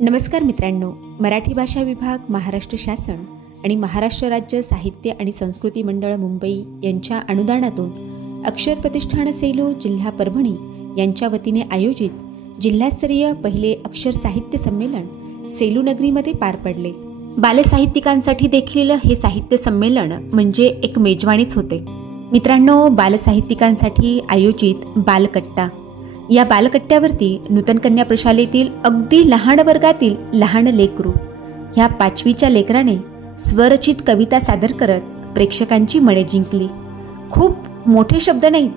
नमस्कार मित्रांनो, मराठी भाषा विभाग, महाराष्ट्र शासन आणि महाराष्ट्र राज्य साहित्य आणि संस्कृती मंडळ मुंबई यांच्या अनुदानातून अक्षर प्रतिष्ठान सेलू जिल्हा परभणी यांच्या वतीने आयोजित जिल्हास्तरीय पहिले अक्षर साहित्य संमेलन सेलू नगरीमध्ये पार पडले। बालसाहित्यिकांसाठी देखील हे साहित्य संमेलन म्हणजे एक मेजवानीच होते। मित्रांनो, बालसाहित्यिकांसाठी आयोजित बालकट्टा या बालकट्ट्यावरती नूतन कन्या प्रशालेतील अगदी लहान वर्गातील लहान लेकरू ह्या 5वीच्या लेकराने स्वरचित कविता सादर करत प्रेक्षकांची मने जिंकली। खूप मोठे शब्द नाहीत,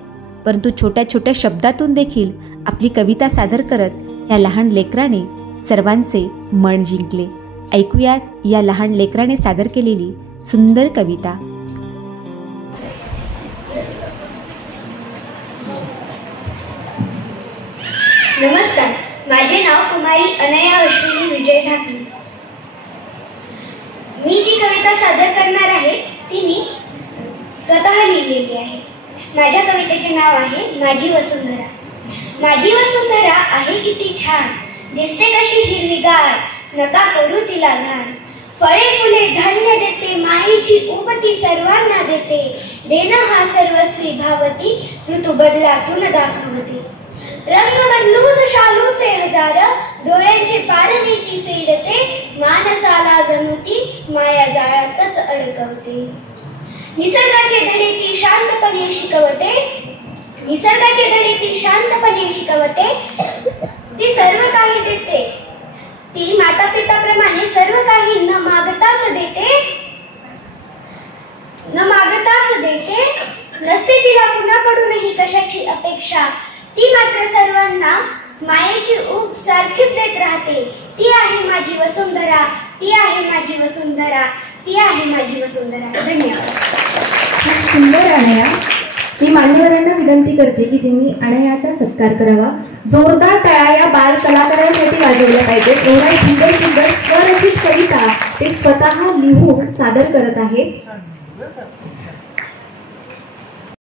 परंतु छोट्या छोट्या शब्दातून देखील आपली कविता सादर करत या लहान लेकराने सर्वांचे मन जिंकले। ऐकूयात या लहान लेकराने सादर केलेली सुंदर कविता। नमस्कार, माझे नाव कुमारी अनया अश्विनी विजय ढाकणे। मी जी कविता सादर करणार आहे ती मी स्वतः लिहिलेली आहे। माझ्या कवितेचे नाव आहे माझी वसुंधरा। माझी वसुंधरा आहे किती छान, दिसते कशी हिरवीगार, नका करू तिला घाण। फळे फुले धान्य देते, मायेची ऊब ती सर्वांना देते। देणं हा सर्वस्वी भावती, ऋतू बदलातून दाखवते। रंग बदलून शालूचे हजार, डोळ्यांचे पारणे ती फेडते। मानसाला जणू ती माया जाळातच अडकवते। निसर्गाचे धडे ती शांतपणे शिकवते। निसर्गाचे धडे ती शांतपणे शिकवते। ती सर्व काही देते, ती माता पिताप्रमाणे सर्व काही न मागताच देते। न मागताच देते, नसते तिला कुणाकडूनही कशाची अपेक्षा। ती मात्र सर्वांना मायेची ऊब सारखीच देत राहते। ती आहे माझी वसुंधरा, ती आहे माझी वसुंधरा, ती आहे माझी वसुंधरा। धन्यवाद। खूप सुंदर अनया। मी मान्यवरांना विनंती करते की तुम्ही अनयाचा सत्कार करावा। जोरदार टाळ्या या बाल कलाकारांसाठी वाजवल्या पाहिजेत। एवढ्या सुंदर सुंदर स्वरचित कविता ते स्वतः लिहून सादर करत आहेत।